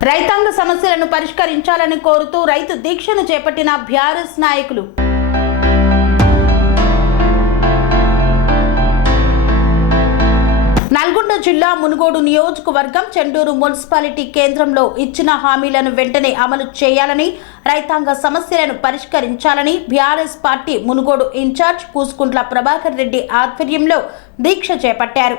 రైతాంగ సమస్యలను పరిష్కరించాలని కోరుతూ రైతు దీక్షను చేపట్టిన బీఆర్ఎస్ నాయకులు. నల్గొండ జిల్లా మునుగోడు నియోజకవర్గం చెండూరు మున్సిపాలిటీ కేంద్రంలో ఇచ్చిన హామీలను వెంటనే అమలు చేయాలని, రైతాంగ సమస్యలను పరిష్కరించాలని BRS party Munugode in-charge Pusukuntla Prabhakar Reddy ఆధ్వర్యంలో దీక్ష చేపట్టారు.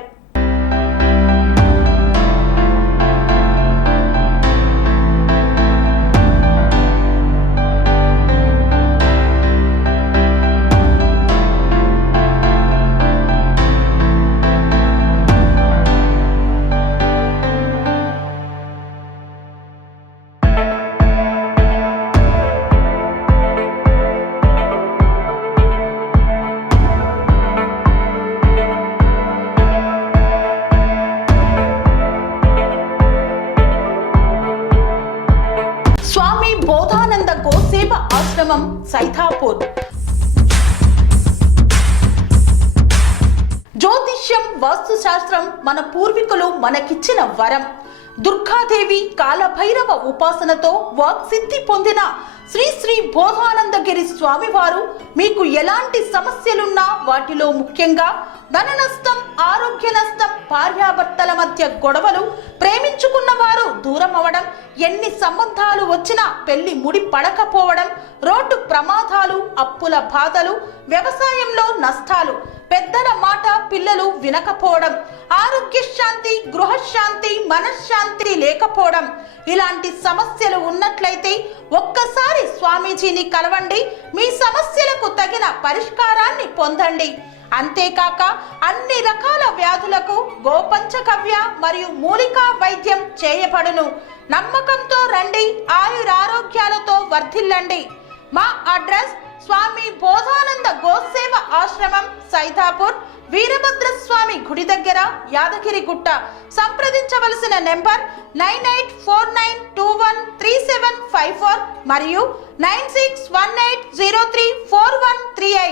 స్వామి బోధానంద గోసేవ ఆశ్రమం సైథాపూర్. జ్యోతిష్యం, వాస్తుశాస్త్రం మన పూర్వీకులు మనకిచ్చిన వరం. దుర్గాదేవి, కాలభైరవ ఉపాసనతో వాక్సిద్ధి పొందిన శ్రీ శ్రీ బోధానందగిరి స్వామివారు మీకు ఎలాంటి సమస్యలున్నా, వాటిలో ముఖ్యంగా ధన నష్టం, ఆరోగ్య నష్టం, భార్యాభర్తల మధ్య గొడవలు, ప్రేమించుకున్న వారు దూరం అవడం, ఎన్ని సంబంధాలు వచ్చినా పెళ్లి ముడి పడకపోవడం, రోడ్డు ప్రమాదాలు, అప్పుల బాధలు, వ్యవసాయంలో నష్టాలు, పెద్దల మాట పిల్లలు వినకపోవడం, ఆరోగ్య శాంతి, గృహశాంతి, మనశ్శాంతి లేకపోవడం, ఇలాంటి సమస్యలు ఉన్నట్లయితే ఒక్కసారి స్వామీజీని కలవండి. మీ సమస్యలకు తగిన పరిష్కారాన్ని పొందండి. అంతేకాక అన్ని రకాల వ్యాధులకు గోపంచకవ్య మరియు మూలికా వైద్యం చేయబడును. నమ్మకంతో రండి, ఆయురారోగ్యాలతో వర్ధిల్లండి. మా అడ్రస్ స్వామి బోధానంద గోసేవ ఆశ్రమం సైథాపూర్, వీరభద్రస్వామి గుడి దగ్గర, యాదగిరిగుట్ట. సంప్రదించవలసిన నెంబర్ 9849213754 మరియు 9618034138.